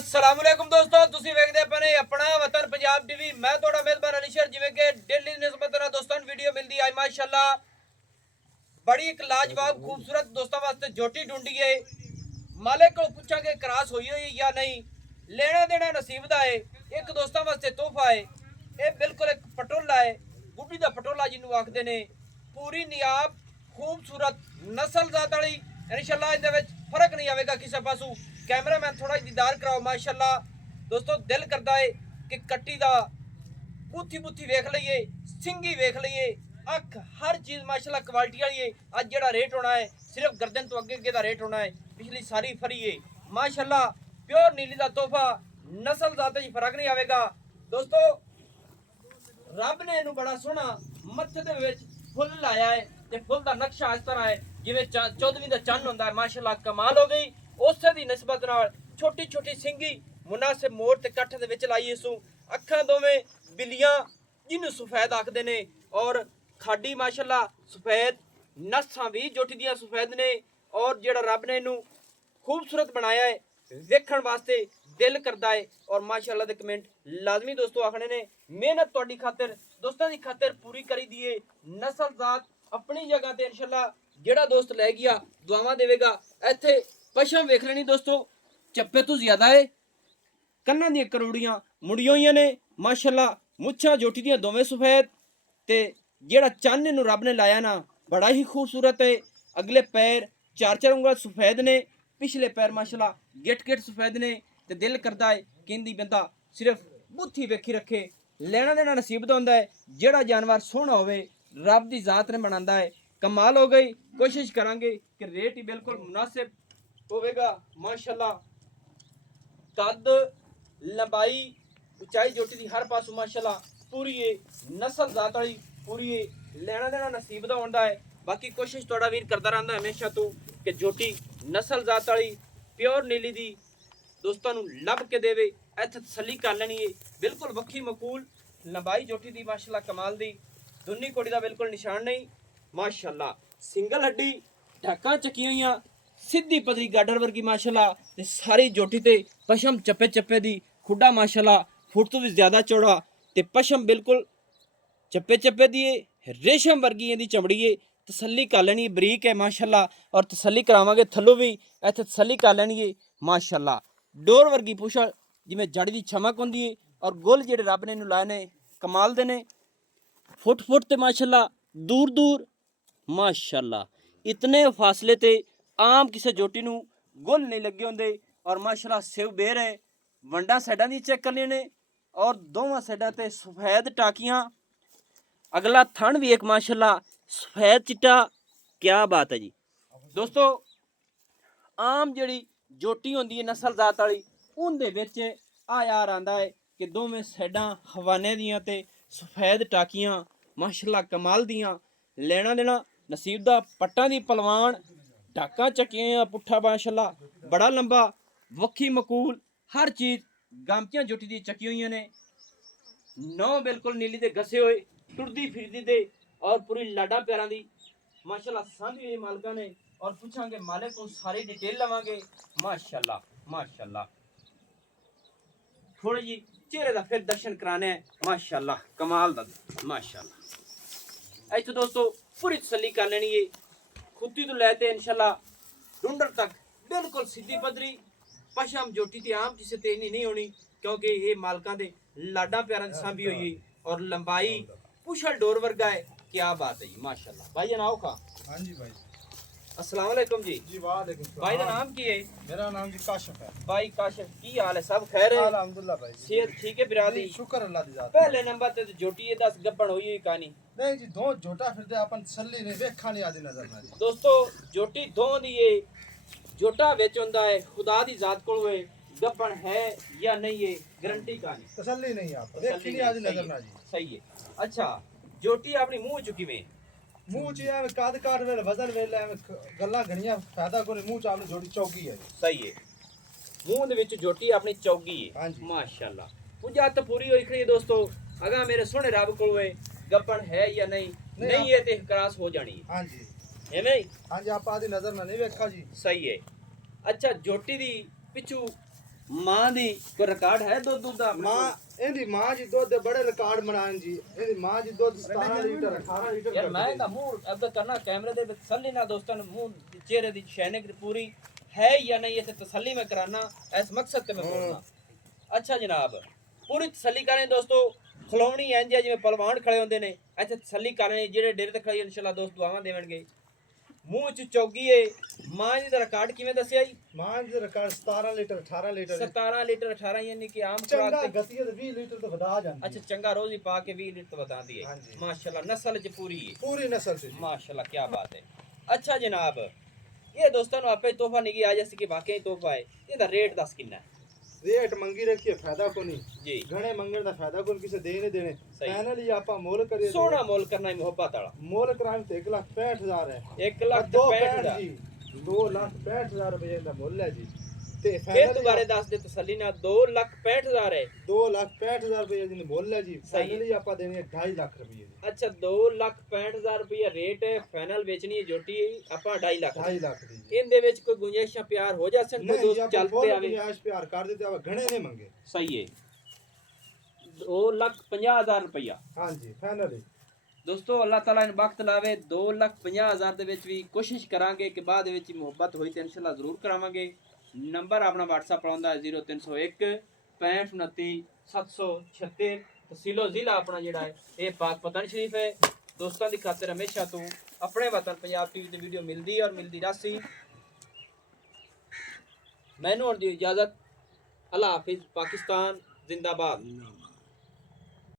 अस्सलामुअलैकुम दोस्तों, ਤੁਸੀਂ ਵੇਖਦੇ ਪਏ ਆਪਣਾ ਵਤਨ ਪੰਜਾਬ ਟੀਵੀ। ਮੈਂ ਤੁਹਾਡਾ ਮੇਜ਼ਬਾਨ ਅਲੀਸ਼ਰ। ਜਿਵੇਂ ਕਿ ਡੇਲੀ ਨਿਸਬਤ ਨਾਲ ਦੋਸਤਾਂ ਨੂੰ ਵੀਡੀਓ ਮਿਲਦੀ ਹੈ ਮਾਸ਼ਾਅੱਲਾ बड़ी एक लाजवाब खूबसूरत दोस्तों वास्ते जोटी ढूंढी है। मालिक को पूछांगे क्रास हुई हुई या नहीं, लेना देना नसीब दा है। एक दोस्तों वास्ते तोहफा है। ये बिल्कुल एक पटोला है, बुढ़ी दा पटोला जिन्हों आखते ने। पूरी नियाब खूबसूरत नस्ल जात वाली इंशाअल्लाह इहदे विच फर्क नहीं आवेगा किसी पासों। कैमरामैन थोड़ा दीदार कराओ माशाअल्लाह। दोस्तों दिल करता है कि कट्टी दा बूथी बूथी वेख लईए, सिंगी वेख लईए, अख हर चीज़ माशाल्लाह क्वालिटी वाली है। अज जेड़ा रेट होना है सिर्फ गर्दन तो अगे अगे दा रेट होना है, पिछली सारी फरी है माशाल्लाह। प्योर नीली दा तोहफा, नस्ल जाते च फर्क नहीं आवेगा। दोस्तों रब ने इनू बड़ा सोहना मत्थे दे विच फुल लाया है ते फुल दा नक्शा इस तरह है जिवें 14वीं दा चंद हुंदा है। माशाल्लाह कमाल हो गई। उसे दी निस्बत नाल छोटी छोटी सिंगी मुनासिब मोड़ ते कट्ठ दे विच लाई। इसू अखां दोवें बिलियां जिन्नू सफेद आखदे ने, और खाडी माशाल्लाह सफेद, नस्सां भी जोटी दियां सफेद ने। और जेड़ा रब ने इनू खूबसूरत बनाया है वेखण वास्ते दिल करदा है। और माशाल्लाह दे कमेंट लाजमी दोस्तों आखने ने। मेहनत तुहाडी खातिर दोस्तां दी खातिर पूरी करी दिए। नस्ल जात अपनी जगह ते इंशाअल्लाह जेड़ा दोस्त लै गया दुआवां देवेगा। इत्थे पशम वेख लेनी दोस्तों, चप्पे तो ज्यादा है। कन्नां दी करोड़ियां मुड़ियां होईयां ने माशाल्लाह। मुच्छां जोटी दियां दोवें सफेद ते जेड़ा चन्न इनू रब ने लाया ना बड़ा ही खूबसूरत है। अगले पैर चार चार उंगल सफेद ने, पिछले पैर माशाल्लाह गिट गिट सफेद ने। ते दिल करता है कि इंदी बंदा सिर्फ बुत्थी वेखी रखे। लेना देना नसीब दा हुंदा है। जेड़ा जानवर सोहना होवे रब दी जात ने बनांदा है। कमाल हो गई। कोशिश करांगे कि रेट ही बिल्कुल मुनासिब होवेगा माशाल्लाह। कद लंबाई उचाई जोटी दी हर पासों माशाल्लाह पूरी है। नस्ल जात वाली पूरी है। लेना देना नसीब दा हुंदा है। बाकी कोशिश थोड़ा वीर करता रहता हमेशा तो कि जोटी नस्ल जात वाली प्योर नीली दी दोस्तों नू लभ के देवे। इत्थे तसल्ली कर लेनी है। बिल्कुल वक्खी मकूल लंबाई जोटी दी माशाल्लाह कमाल दी। दुन्नी कोड़ी दा बिल्कुल निशान नहीं माशाल्लाह। सिंगल हड्डी ढाकां चकी हुईयां, सीधी पतली गाडर वर्गी माशाल्लाह। ते सारी जोटी ते पशम चप्पे चप्पे दी, खुड्डा माशाल्लाह फुट तो भी ज्यादा चौड़ा ते पशम बिल्कुल चप्पे चप्पे दी रेशम वर्गी इहदी चमड़ी है। तसल्ली कर लेनी बरीक है माशाल्लाह। और तसल्ली करावांगे थल्लों भी इत्थे तसल्ली कर लेनी है माशाल्लाह। डोर वर्गी पुछल जिवें जड़ दी चमक हुंदी है। और गुल जेड़े रब ने इनू लाए ने कमाल दे ने। फुट फुट ते माशाल्लाह दूर दूर माशाल्लाह इतने फासले ते आम किसी जोटी नू गुल नहीं लगे होंदे। और माशाल्लाह सेव बेर है। वंडा साइडां दी चेक करनी ने, और दोवां साइडां ते सफेद टाकियां। अगला थन भी एक माशाल्लाह सफेद चिट्टा। क्या बात है जी दोस्तों। आम जड़ी जोटी होंदी है नस्ल जात वाली उनदे विच आ यार आंदा है कि दोवें साइडां हवाने दियां ते सफेद टाकियां माशाल्लाह कमाल दियां। लेना देना नसीब दा। पट्टां दी पलवान, ढाकां चकियां पुट्ठा माशाल्लाह बड़ा लंबा, वक्खी मकूल हर चीज़। गामचियां जोटी दी चकी हुई ने। नौ बिल्कुल नीली दे घसे हुए टुरदी फिरदी दे, और पूरी लाडा प्यारां दी माशाल्लाह सांभी हुई मालका ने। और पूछांगे मालिक को सारी डिटेल लवांगे माशाल्लाह माशाल्लाह। थोड़ी जी चेहरे दा फिर दर्शन कराने माशाल्लाह कमाल दा माशाल्लाह। इत्थे दोस्तों पूरी तसल्ली कर लेनी है। खुदी तो लैते इंशाल्लाह ढूंढर तक बिल्कुल सीधी पदरी। पशम जोटी ते आम किसी ते नहीं होनी, क्योंकि ये मालकां दे लाडा प्यारां दी सांभी हुई। और लंबाई पुछल डोर वर्गा है। क्या बात है जी माशाल्लाह। भाई नाओ खा। हाँ जी भाई। अस्सलाम वालेकुम जी। जी वालेकुम सलाम। भाई दा नाम की है? मेरा नाम जी काशिफ है। भाई काशिफ की हाल है? सब खैर है? अल्हम्दुलिल्लाह भाई। सेहत ठीक है बिरादी? शुक्र अल्लाह दी जात। पहले नंबर ते जोटी ये 10 गब्बड़ हुई कहानी। नहीं जी दो जोटा फिरदे अपन तसल्ली नहीं वेखा नहीं आदी नजर ना जी। दोस्तों जोटी दो दी है, जोटा विच हुंदा है। खुदा दी जात कोल होए गब्बड़ है या नहीं है गारंटी कहानी। तसल्ली नहीं आप वेखी नहीं आदी नजर ना जी। सही है। अच्छा जोटी अपनी मुंह चुकी में मुंह च एवें काद काट वेले वजन वेले एवें गल्ला घणियां फायदा कोनी। मुंह च आपने जोड़ी चौकी है। सही है। मुंह दे विच जोटी अपनी चौगी है। हाँ जी माशाल्लाह। पूजा तो पूरी होई खड़ी है दोस्तों। अगर मेरे सोने रब कोल होए गब्बड़ है या नहीं है ते क्रॉस हो जानी है। हाँ जी एवें हाँ जी आप आदी नजर ना नहीं वेखा जी। सही है। अच्छा जोटी दी पिछू ਮਾਂ ਦੀ ਕੋਈ ਰਿਕਾਰਡ ਹੈ ਦੁੱਧ ਦਾ ਮਾਂ ਇਹਦੀ ਮਾਂ ਜੀ ਦੁੱਧ ਦੇ ਬੜੇ ਰਿਕਾਰਡ ਬਣਾਉਣ ਜੀ। ਇਹਦੀ ਮਾਂ ਜੀ ਦੁੱਧ 17 ਲੀਟਰ 18 ਲੀਟਰ ਯਾਰ ਮੈਂ ਤਾਂ ਮੂੰਹ ਅਬਦਾ ਕਰਨਾ ਕੈਮਰੇ ਦੇ ਵਿੱਚ ਤਸੱਲੀ ਨਾਲ ਦੋਸਤਾਂ ਨੂੰ ਮੂੰਹ ਚਿਹਰੇ ਦੀ ਸ਼ੈਨਿਕ ਪੂਰੀ ਹੈ ਜਾਂ ਨਹੀਂ ਇੱਥੇ ਤਸੱਲੀ ਮੈਂ ਕਰਾਨਾ ਇਸ ਮਕਸਦ ਤੇ ਮੈਂ ਬੋਲਣਾ। ਅੱਛਾ ਜਨਾਬ ਪੂਰੀ ਤਸੱਲੀ ਕरें ਦੋਸਤੋ ਖਲੋਣੀ ਇੰਜ ਜਿਵੇਂ ਪਹਿਲਵਾਨ ਖੜੇ ਹੁੰਦੇ ਨੇ ਇੱਥੇ ਤਸੱਲੀ ਕरें ਜਿਹੜੇ ਡੇਰੇ ਤੇ ਖੜੇ ਇਨਸ਼ਾਅੱਲਾ ਦੋਸਤ ਦੁਆਵਾਂ ਦੇਣਗੇ। ਮੂੰਹ ਚ ਚੌਗੀ ਏ ਮਾਂ ਜੀ ਦਾ ਰਿਕਾਰਡ ਕਿਵੇਂ ਦੱਸਿਆ ਜੀ? ਮਾਂ ਜੀ ਦਾ ਰਿਕਾਰਡ 17 ਲੀਟਰ 18 ਲੀਟਰ 17 ਲੀਟਰ 18 ਯਾਨੀ ਕਿ ਆਮ ਚੰਗਾ ਖੁਰਾਕ ਤੇ ਗਤੀ ਤੇ 20 ਲੀਟਰ ਤੋਂ ਵਧਾ ਜਾਂਦੀ। ਅੱਛਾ ਚੰਗਾ ਰੋਜ਼ ਹੀ ਪਾ ਕੇ 20 ਲੀਟਰ ਵਧਾਉਂਦੀ ਹੈ ਹਾਂਜੀ। ਮਾਸ਼ਾਅੱਲਾ ਨਸਲ ਚ ਪੂਰੀ ਹੈ ਪੂਰੀ ਨਸਲ ਚ ਜੀ। माशाल्लाह क्या बात है। अच्छा जनाब ये दोस्तों आपे तोहफा निकी आ जैसे कि वाकई तोहफा है ਇਹਦਾ ਰੇਟ ਦੱਸ ਕਿੰਨਾ ਹੈ? ਰੇਟ ਮੰਗੀ ਰੱਖੀਏ ਫਾਇਦਾ ਕੋ ਨਹੀਂ ਜੀ ਘਣੇ ਮੰਗਣ ਦਾ ਫਾਇਦਾ ਕੋਈ ਕਿਸੇ ਦੇ ਨਹੀਂ ਦੇਣੇ। ਸਹੀ। ਫਾਈਨਲ ਹੀ ਆਪਾਂ ਮੁੱਲ ਕਰੀਏ ਸੋਹਣਾ ਮੁੱਲ ਕਰਨਾ ਹੈ ਮੁਹੱਬਤ ਵਾਲਾ। ਮੁੱਲ ਕਰਾਂਗੇ ਤੇ 1,65,000 ਹੈ। 1,65,000 ਜੀ 2,65,000 ਰੁਪਏ ਦਾ ਮੁੱਲ ਹੈ ਜੀ। ਤੇ ਫਿਰ ਫਾਈਨਲ ਦੁਬਾਰੇ ਦੱਸ ਦੇ ਤਸੱਲੀ ਨਾਲ 2,65,000 ਹੈ। 2,65,000 ਰੁਪਏ ਦੀ ਮੁੱਲ ਹੈ ਜੀ। ਸਹੀ। ਫਾਈਨਲ ਹੀ ਆਪਾਂ ਦੇਣੇ 2.5 ਲੱਖ ਰੁਪਏ ਜੀ। ਅੱਛਾ 2,65,000 ਰੁਪਏ ਰੇਟ ਹੈ ਫਾਈਨਲ ਵੇਚਣੀ ਹੈ ਜੋਟੀ ਆਪਾਂ 2.5 ਲੱਖ 2.5 ਲੱਖ ਦੀ ਜੀ। ਇਹਦੇ ਵਿੱਚ ਕੋਈ ਗੁੰਜਾਇਸ਼ਾਂ ਪਿਆਰ ਹੋ ਜਾ ਸਕਣ ਕੋਈ ਨਹੀਂ ਜੀ ਦੋਸਤ ਆਪਾਂ ਚੱਲ ਬਹੁਤ ਤੇ ਆਵੇ ਗੁੰਜਾਇਸ਼ ਪਿਆਰ ਕਰ ਦਿੱਤੇ ਆਪਾਂ ਘਣੇ ਨਹੀਂ ਮੰਗੇ। ਸਹੀ ਹੈ 2,50,000 ਰੁਪਇਆ ਹਾਂਜੀ ਫਾਈਨਲ ਹੀ ਦੋਸਤੋ ਅੱਲਾਹ ਤਾਲਾ ਨੂੰ ਵਕਤ ਲਾਵੇ 2,50,000 ਦੇ ਵਿੱਚ ਵੀ ਕੋਸ਼ਿਸ਼ ਕਰਾਂਗੇ ਕਿ ਬਾਅਦ ਵਿੱਚ ਮੁਹੱਬਤ ਹੋਈ ਤੇ ਇਨਸ਼ਾਅੱਲਾ ਜ਼ਰੂਰ ਕਰਾਵਾਂਗੇ। ਨੰਬਰ ਆਪਣਾ WhatsApp ਆਉਂਦਾ 0301 6529 776 ਤਹਿਸੀਲੋ ਜ਼ਿਲ੍ਹਾ ਆਪਣਾ ਜਿਹੜਾ ਹੈ ਇਹ ਪਾਕ ਪਤਨ ਸ਼ਰੀਫ ਹੈ। ਦੋਸਤਾਂ ਦੀ ਖਾਤਰ ਹਮੇਸ਼ਾ ਤੋਂ ਆਪਣੇ ਵਤਨ ਪੰਜਾਬ ਟੀਵੀ ਤੇ ਵੀਡੀਓ ਮਿਲਦੀ ਔਰ ਮਿਲਦੀ ਰਹੀ। ਮੈਨੂੰ ਹੁਣ ਦੀ ਇਜਾਜ਼ਤ। ਅੱਲਾਹ ਹਾਫਿਜ਼। ਪਾਕਿਸਤਾਨ ਜ਼ਿੰਦਾਬਾਦ।